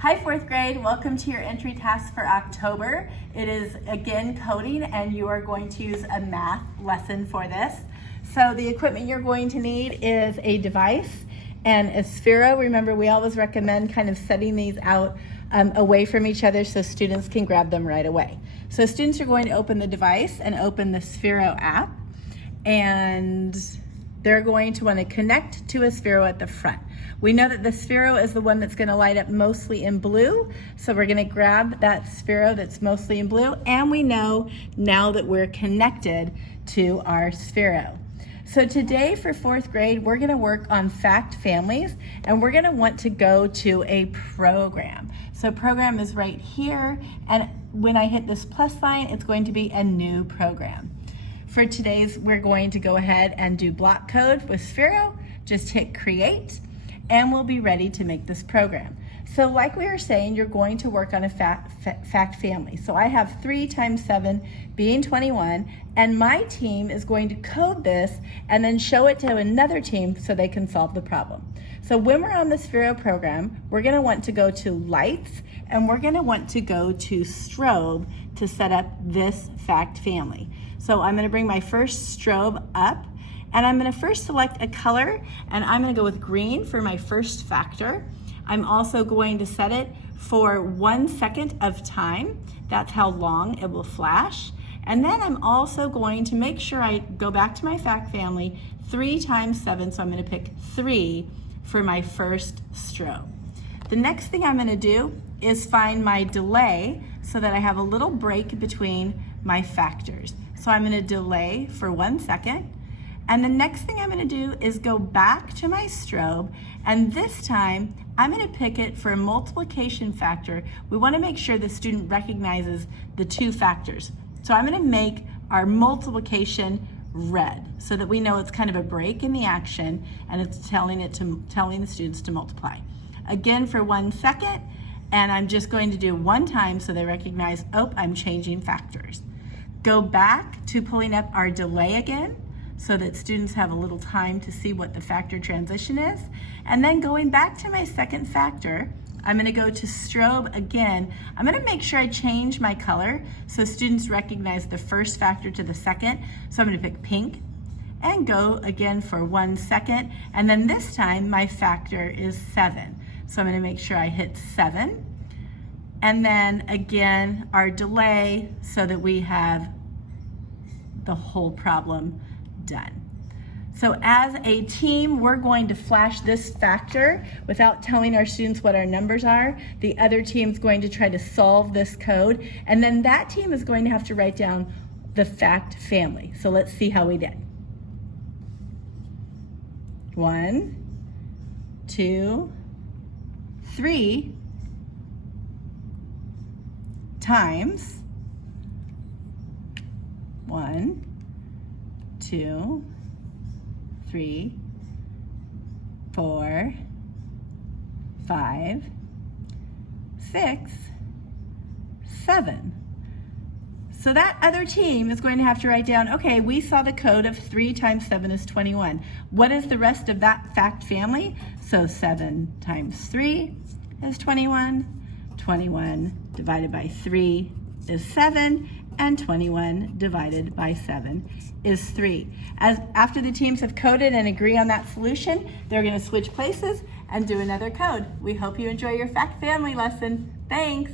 Hi fourth grade, welcome to your entry task for October. It is again coding and you are going to use a math lesson for this. So the equipment you're going to need is a device and a Sphero. Remember, we always recommend kind of setting these out away from each other so students can grab them right away. So students are going to open the device and open the Sphero app, and they're going to want to connect to a Sphero at the front. We know that the Sphero is the one that's going to light up mostly in blue, so we're going to grab that Sphero that's mostly in blue, and we know now that we're connected to our Sphero. So today for fourth grade, we're going to work on fact families, and we're going to want to go to a program. So program is right here, and when I hit this plus sign, it's going to be a new program. For today's, we're going to go ahead and do block code with Sphero. Just hit create, and we'll be ready to make this program. So like we were saying, you're going to work on a fact family. So I have 3 times 7 being 21, and my team is going to code this and then show it to another team so they can solve the problem. So when we're on the Sphero program, we're gonna want to go to lights, and we're gonna want to go to strobe to set up this fact family. So I'm gonna bring my first strobe up, and I'm gonna first select a color, and I'm gonna go with green for my first factor. I'm also going to set it for 1 second of time. That's how long it will flash. And then I'm also going to make sure I go back to my fact family 3 times 7, so I'm gonna pick 3 for my first strobe. The next thing I'm gonna do is find my delay so that I have a little break between my factors. So I'm gonna delay for 1 second. And the next thing I'm gonna do is go back to my strobe, and this time I'm gonna pick it for a multiplication factor. We wanna make sure the student recognizes the 2 factors. So I'm gonna make our multiplication red so that we know it's kind of a break in the action, and it's telling the students to multiply. Again for 1 second, and I'm just going to do 1 time so they recognize, oh, I'm changing factors. Go back to pulling up our delay again, so that students have a little time to see what the factor transition is. And then going back to my second factor, I'm gonna go to strobe again. I'm gonna make sure I change my color so students recognize the first factor to the second. So I'm gonna pick pink and go again for 1 second. And then this time my factor is 7. So I'm gonna make sure I hit 7. And then again, our delay so that we have the whole problem done. So as a team, we're going to flash this factor without telling our students what our numbers are. The other team's going to try to solve this code, and then that team is going to have to write down the fact family. So let's see how we did. 1, 2, 3 times 1, 2, 3, 4, 5, 6, 7. So that other team is going to have to write down, okay, we saw the code of 3 times 7 is 21. What is the rest of that fact family? So 7 times 3 is 21. 21 divided by 3 is 7. And 21 divided by 7 is 3. After the teams have coded and agree on that solution, they're going to switch places and do another code. We hope you enjoy your fact family lesson. Thanks.